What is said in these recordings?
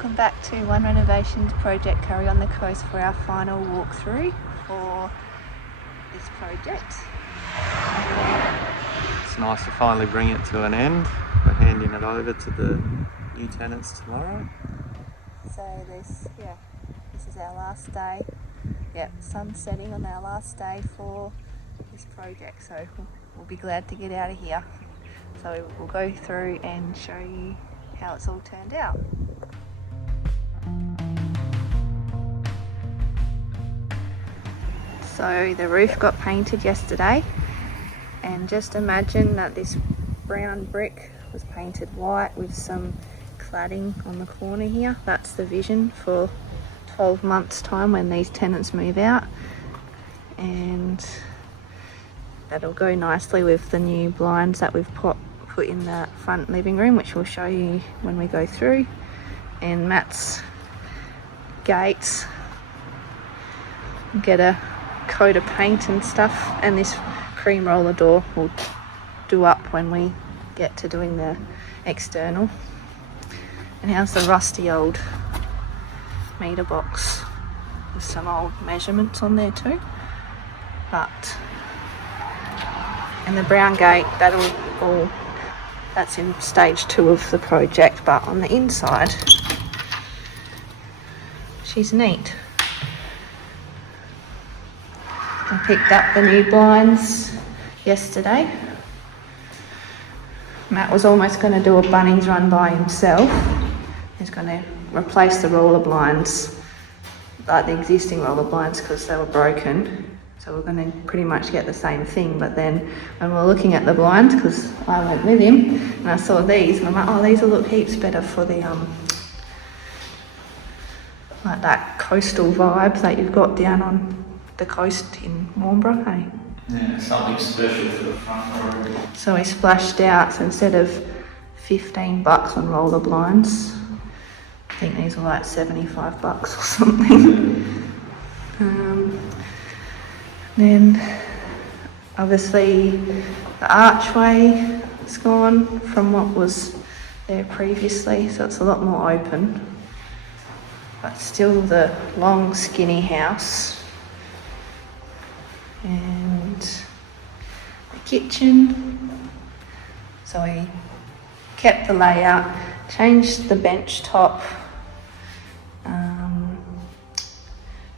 Welcome back to One Renovations Project Currie on the Coast for our final walkthrough for this project. It's nice to finally bring it to an end. We're handing it over to the new tenants tomorrow. So this is our last day. Yep, sun setting on our last day for this project, so we'll be glad to get out of here. So we'll go through and show you how it's all turned out. So the roof got painted yesterday, and just imagine that this brown brick was painted white with some cladding on the corner here. That's the vision for 12 months time when these tenants move out, and that'll go nicely with the new blinds that we've put in the front living room, which we'll show you when we go through, and Matt's gates. Get a coat of paint and stuff, and this cream roller door will do up when we get to doing the external. And here's the rusty old meter box with some old measurements on there too. And the brown gate, that's in stage 2 of the project, but on the inside she's neat. I picked up the new blinds yesterday. Matt was almost going to do a Bunnings run by himself. He's going to replace the roller blinds, like the existing roller blinds, because they were broken. So we're going to pretty much get the same thing. But then when we're looking at the blinds, because I went with him, and I saw these, and I'm like, oh, these will look heaps better for the like that coastal vibe that you've got down on the coast in Warnbro, hey? Yeah, something special for the front row. So we splashed out, so instead of $15 on roller blinds, I think these were like $75 or something. Then obviously the archway is gone from what was there previously, so it's a lot more open, but still the long skinny house. And the kitchen, so we kept the layout, changed the bench top,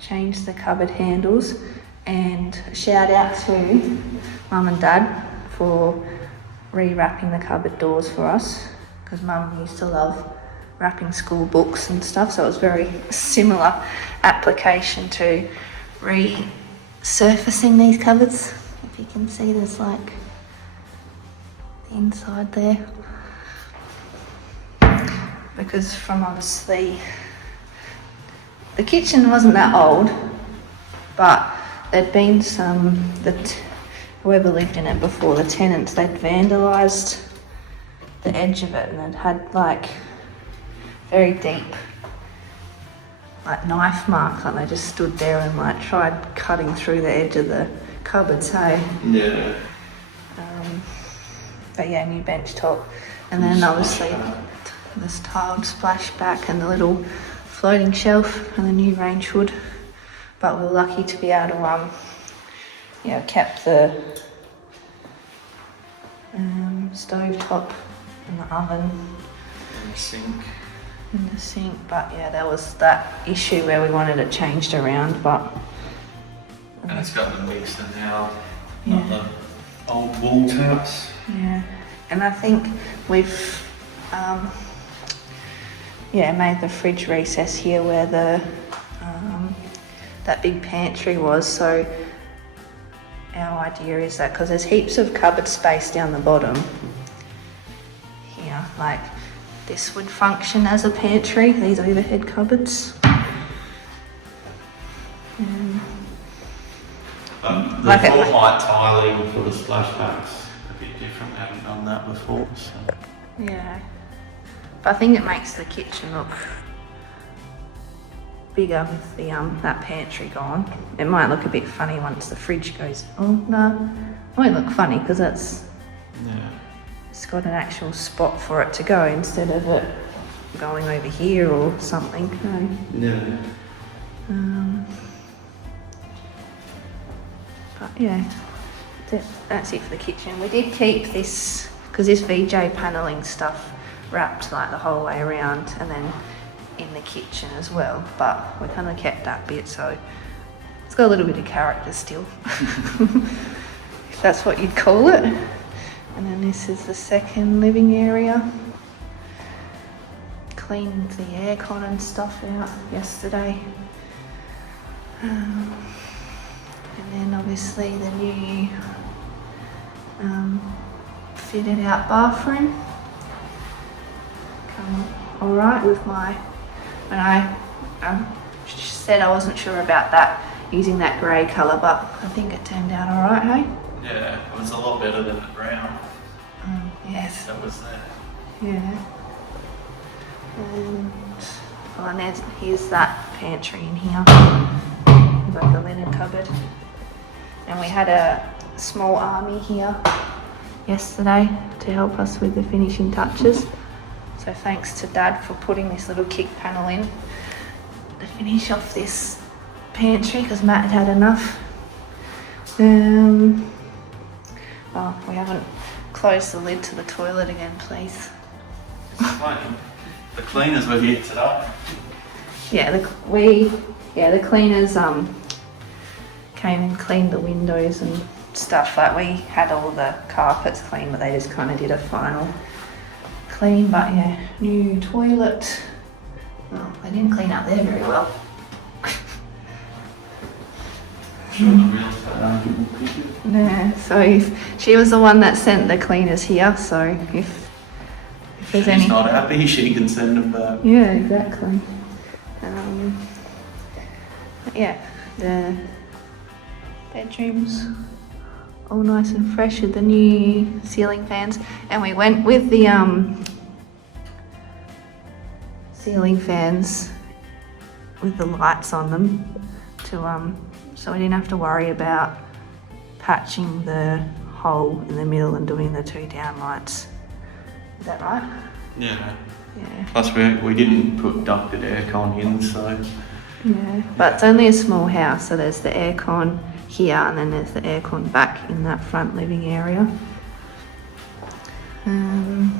changed the cupboard handles, and shout out to Mum and Dad for re-wrapping the cupboard doors for us, because Mum used to love wrapping school books and stuff, so it was very similar application to resurfacing these cupboards. If you can see, there's like the inside there, because from obviously the kitchen wasn't that old, but there'd been whoever lived in it before, the tenants, they'd vandalised the edge of it, and it had like very deep like knife marks, like they just stood there and like tried cutting through the edge of the cupboards, hey? Yeah. But yeah, new bench top, and then obviously this tiled splashback and the little floating shelf and the new range hood. But we're lucky to be able to kept the stove top and the oven And the sink. in the sink, but yeah, there was that issue where we wanted it changed around, but And it's got the mixer now, Yeah. not the old wall taps. yeah. And I think we've made the fridge recess here where the that big pantry was. So our idea is that because there's heaps of cupboard space down the bottom here, like this would function as a pantry, these overhead cupboards. The Like it- floor height tiling for the splashbacks a bit different. I haven't done that before. So. Yeah, but I think it makes the kitchen look bigger with the that pantry gone. It might look a bit funny once the fridge goes. Oh no, it won't look funny because it's got an actual spot for it to go instead of it going over here or something. No? Yeah. But yeah, that's it for the kitchen. We did keep this, because this VJ panelling stuff wrapped like the whole way around and then in the kitchen as well, but we kind of kept that bit, so it's got a little bit of character still, if that's what you'd call it. And then this is the second living area. Cleaned the aircon and stuff out yesterday. And then obviously the new fitted out bathroom. Come alright with my, when I said I wasn't sure about that, using that grey colour, but I think it turned out alright, hey? Yeah, it was a lot better than the brown. Yes. That was there. Yeah. And here's that pantry in here. We've got the linen cupboard. And we had a small army here yesterday to help us with the finishing touches. So thanks to Dad for putting this little kick panel in to finish off this pantry, because Matt had enough. Oh, we haven't closed the lid to the toilet again, please. The cleaners were here today. Yeah, the cleaners came and cleaned the windows and stuff. Like, we had all the carpets clean, but they just kind of did a final clean. But yeah, new toilet. Oh, they didn't clean up there very well. No, so she was the one that sent the cleaners here, so if there's She's any... not happy, she can send them back. Yeah, exactly. Yeah, the bedrooms all nice and fresh with the new ceiling fans, and we went with the ceiling fans with the lights on them to so we didn't have to worry about patching the hole in the middle and doing the two down lights. Is that right? Yeah. Yeah. Plus we didn't put ducted aircon in, so... Yeah, but it's only a small house, so there's the aircon here and then there's the aircon back in that front living area. And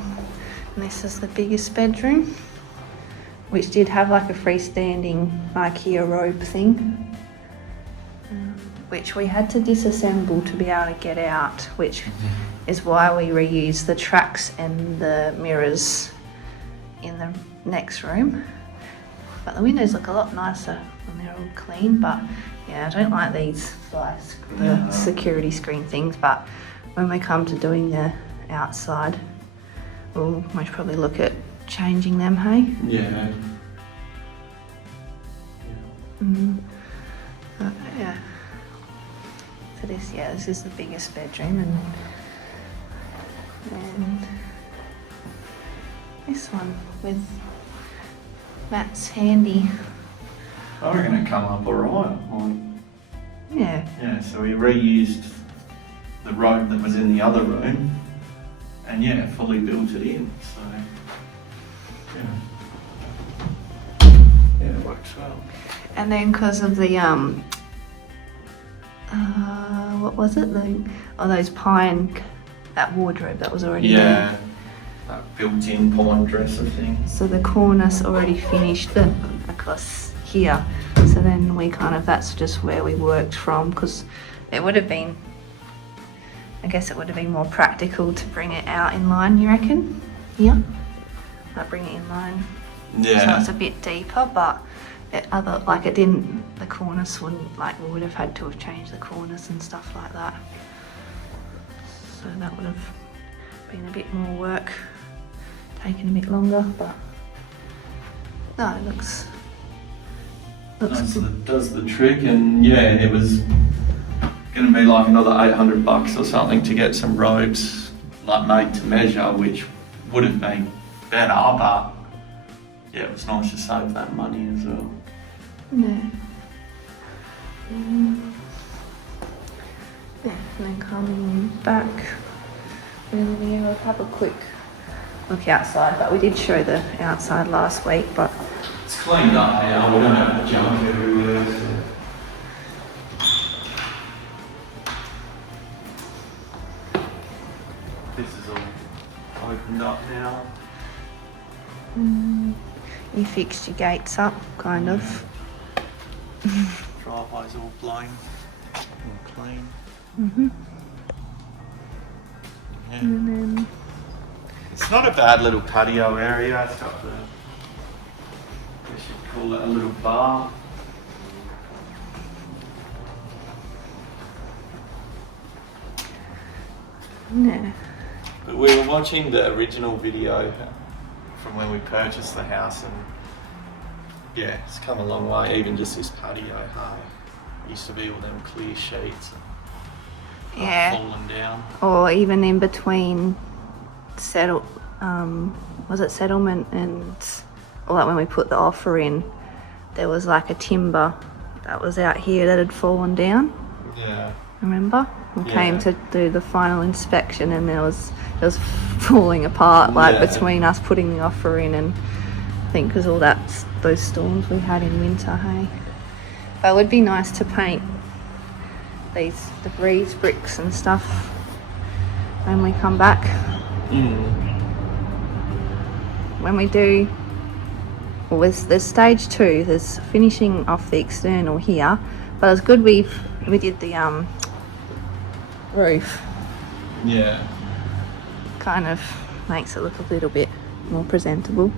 this is the biggest bedroom, which did have like a freestanding IKEA robe thing, which we had to disassemble to be able to get out, which is why we reused the tracks and the mirrors in the next room. But the windows look a lot nicer when they're all clean. But yeah, I don't like these the security screen things, but when we come to doing the outside, we'll most probably look at changing them, hey? Yeah. But yeah. So this is the biggest bedroom, and this one with Matt's handy. I reckon it come up alright. Yeah. Yeah, so we reused the rope that was in the other room and yeah, fully built it in. So yeah, it works well. And then because of the what was it? Those pine, that wardrobe that was already there. That built-in pine dresser thing. So the cornice already finished across here. So then that's just where we worked from, because it would have been, I guess it would have been more practical to bring it out in line, you reckon? Yeah. Like bring it in line. Yeah. So it's a bit deeper, but the cornice wouldn't, we would have had to have changed the cornice and stuff like that. So that would have been a bit more work, taken a bit longer, but no, it looks good. Does the trick, and yeah, it was going to be like another $800 or something to get some robes made to measure, which would have been better, but yeah, it was nice to save that money as well. Yeah. Yeah, and then coming back, we'll have a quick look outside, but we did show the outside last week, but It's cleaned up now, we don't have the junk everywhere. This is all opened up now. you fixed your gates up, kind of. Driveway's all blown and clean. Yeah. And then It's not a bad little patio area. It's got the, we should call it a little bar. yeah. But we were watching the original video from when we purchased the house, and yeah, it's come a long way. Even just this patio, used to be all them clear sheets, and Yeah. fallen down. Or even in between was it settlement and, or like when we put the offer in, there was like a timber that was out here that had fallen down. Yeah. Remember? We Yeah. came to do the final inspection and it was falling apart, like Yeah. between us putting the offer in and I think because all those storms we had in winter, hey. But it would be nice to paint the breeze bricks and stuff when we come back. When we do, well, there's stage 2. There's finishing off the external here, but it's good we did the roof. Yeah. Kind of makes it look a little bit more presentable.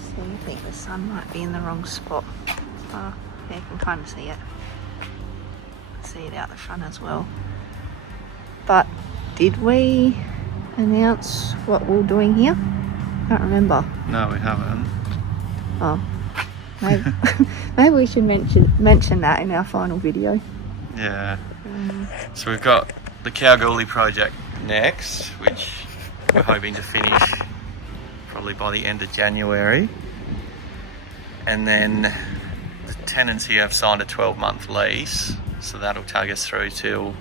So I think the sun might be in the wrong spot. Oh, yeah, you can kind of see it. See it out the front as well. But did we announce what we're doing here? Can't remember. No, we haven't. Oh, maybe, maybe we should mention that in our final video. Yeah. So we've got the Kalgoorlie project next, which we're hoping to finish probably by the end of January. And then the tenants here have signed a 12-month lease, so that'll take us through till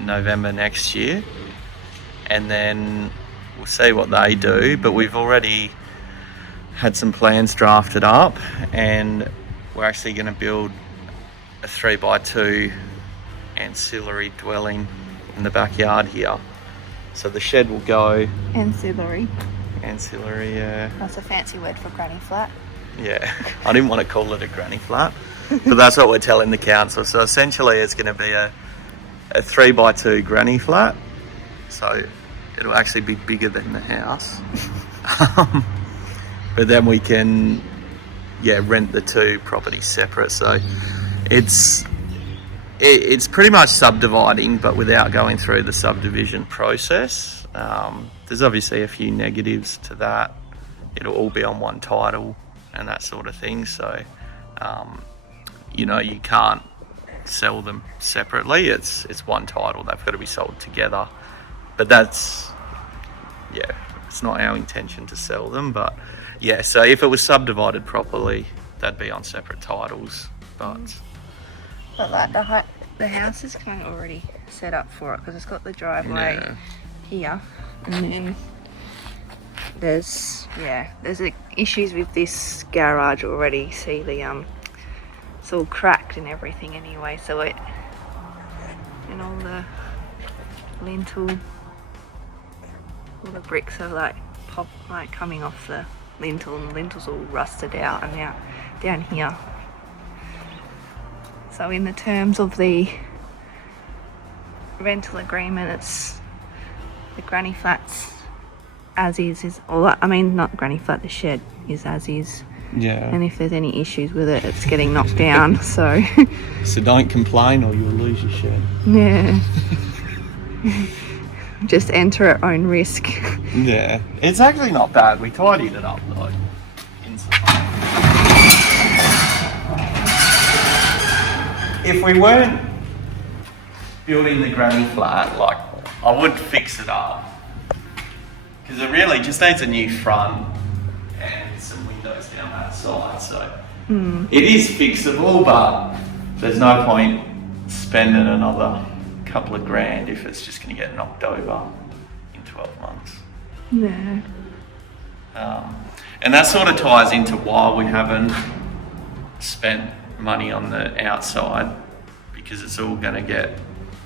November next year. And then we'll see what they do, but we've already had some plans drafted up and we're actually going to build a 3x2 ancillary dwelling in the backyard here. So the shed will go Ancillary. yeah. That's a fancy word for granny flat. Yeah, I didn't want to call it a granny flat, but that's what we're telling the council. So essentially it's going to be a 3x2 granny flat. So it'll actually be bigger than the house. But then we can, rent the two properties separate. So it's pretty much subdividing, but without going through the subdivision process. There's obviously a few negatives to that. It'll all be on one title and that sort of thing. So, you can't sell them separately. It's one title. They've got to be sold together. But that's, it's not our intention to sell them. But so if it was subdivided properly, they'd be on separate titles. But like the house is kind of already set up for it because it's got the driveway here, and then there's issues with this garage already. See it's all cracked and everything anyway. So and all the lintel, all the bricks are coming off the lintel, and the lintel's all rusted out and now down here. So in the terms of the rental agreement, it's the granny flats as is, not granny flat, the shed is as is. yeah. And if there's any issues with it, it's getting knocked down, so. So don't complain or you'll lose your shed. Yeah. Just enter at own risk. Yeah. It's actually not bad. We tidied it up though. If we weren't building the granny flat, I would fix it up. Because it really just needs a new front and some windows down that side. So it is fixable, but there's no point spending another couple of grand if it's just going to get knocked over into 12 months. Yeah. And that sort of ties into why we haven't spent money on the outside, because it's all going to get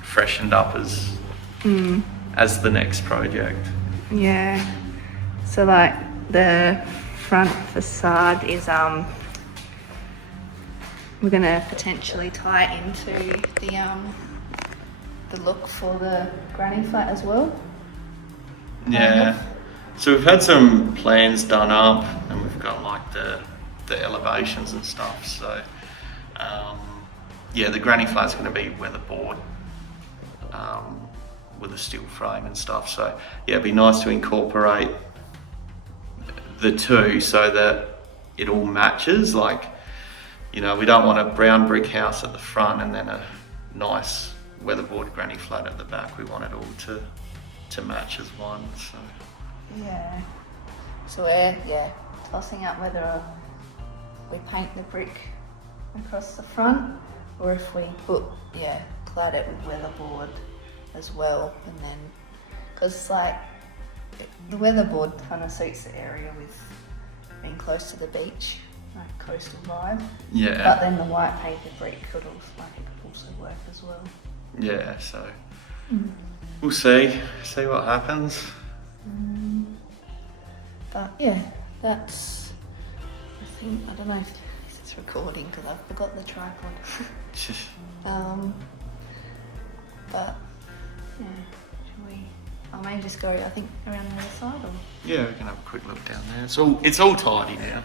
freshened up as the next project. Yeah. So like the front facade is we're gonna potentially tie it into the look for the granny flat as well. Yeah. So we've had some plans done up, and we've got like the elevations and stuff. So yeah, the granny flat's going to be weatherboard with a steel frame and stuff. So yeah, it'd be nice to incorporate the two so that it all matches. Like, you know, we don't want a brown brick house at the front and then a nice weatherboard granny flat at the back. We want it all to match as one. So Yeah. So we're tossing up whether we paint the brick across the front or if we clad it with weatherboard as well, and then because like the weatherboard kind of suits the area with being close to the beach, like coastal vibe. yeah. But then the white painted brick could also work as well. Yeah, so we'll see what happens. But yeah, that's, I don't know if it's recording because I've forgot the tripod. But yeah, should we? I may just go, I think, around the other side or? Yeah, we can have a quick look down there. It's all tidy now.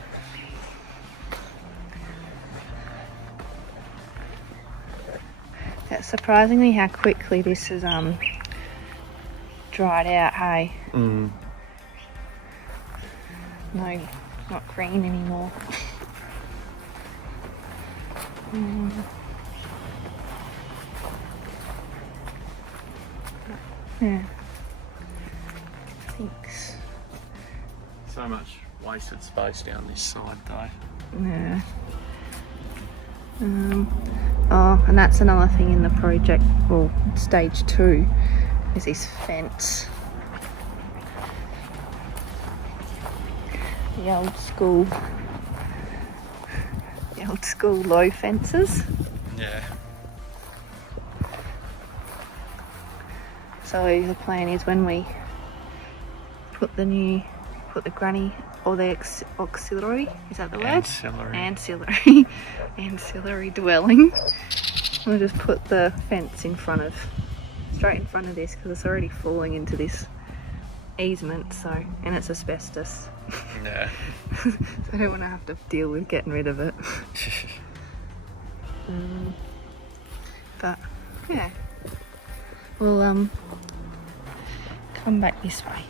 It's surprisingly how quickly this has dried out, hey? No, not green anymore. Yeah. Thanks. So much wasted space down this side though. Yeah. And that's another thing in the project, well, stage 2, is this fence. The old school low fences. Yeah. So the plan is when we put the granny or the auxiliary, is that the word? Ancillary dwelling. We'll just put the fence straight in front of this because it's already falling into this easement, and it's asbestos. Yeah. So I don't want to have to deal with getting rid of it. But yeah, we'll come back this way.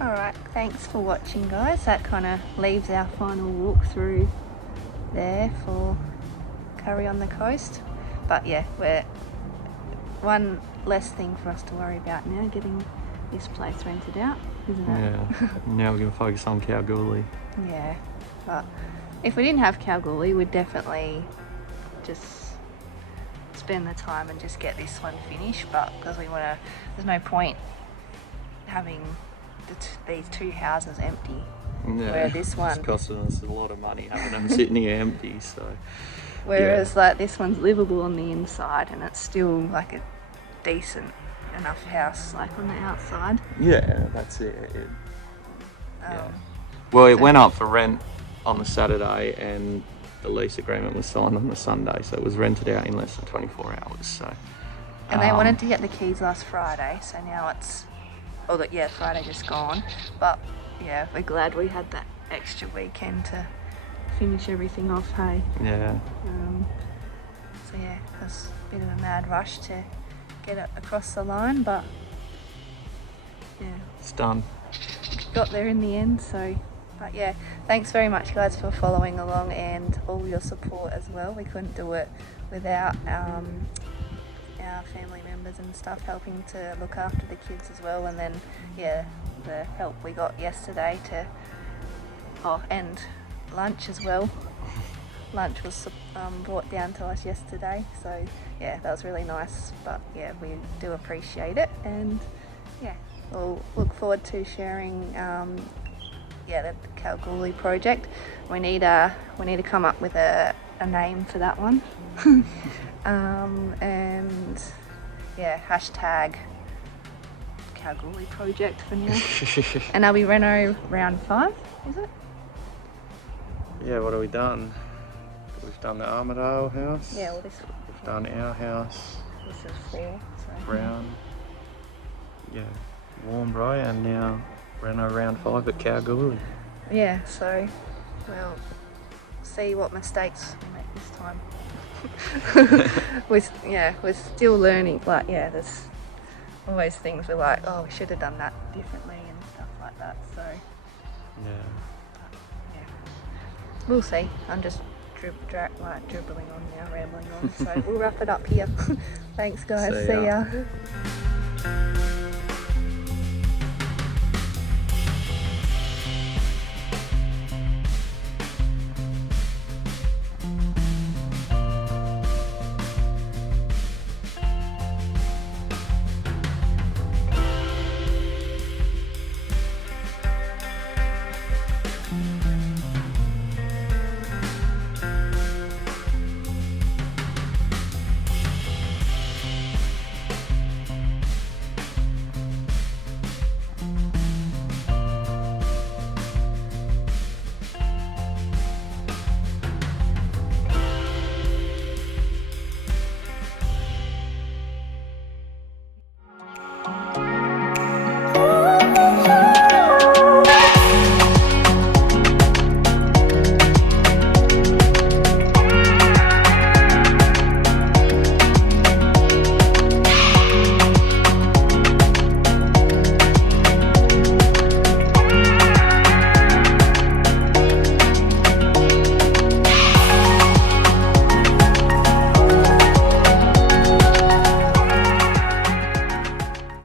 Alright, thanks for watching, guys. That kind of leaves our final walk through there for Currie on the coast. But yeah, we're one less thing for us to worry about now, getting this place rented out, isn't it? Yeah. Now we're going to focus on Kalgoorlie. Yeah, but if we didn't have Kalgoorlie, we'd definitely just spend the time and just get this one finished. But because there's no point having these two houses empty. Yeah. Where this one, it's costing us a lot of money having them sitting here empty. So. Whereas like this one's livable on the inside and it's still like a decent enough house like on the outside. Yeah, that's it. Well, it went up for rent on the Saturday and the lease agreement was signed on the Sunday, so it was rented out in less than 24 hours. So. And they wanted to get the keys last Friday, so now it's, Friday just gone. But yeah, we're glad we had that extra weekend to finish everything off, hey? Yeah. So yeah, it was a bit of a mad rush to get it across the line, but yeah. It's done. Got there in the end, so. But yeah, thanks very much, guys, for following along and all your support as well. We couldn't do it without our family members and stuff helping to look after the kids as well, and then the help we got yesterday and lunch as well. lunch was brought down to us yesterday, so yeah, that was really nice. But yeah, we do appreciate it, and yeah, we'll look forward to sharing the Kalgoorlie project. We need to come up with a name for that one. And yeah, hashtag Kalgoorlie project for now. And are we reno round 5, is it? Yeah, what have we done? We've done the Armadale house. Yeah, well We've done our house. this is 4, so Brown. Yeah, Warmborough, and now reno round 5 at Kalgoorlie. yeah, so we'll see what mistakes we make this time. we're still learning, but yeah, there's always things we're like, oh, we should have done that differently and stuff like that. So Yeah. yeah, we'll see. I'm just dribbling on now, rambling on. So we'll wrap it up here. Thanks, guys. See ya.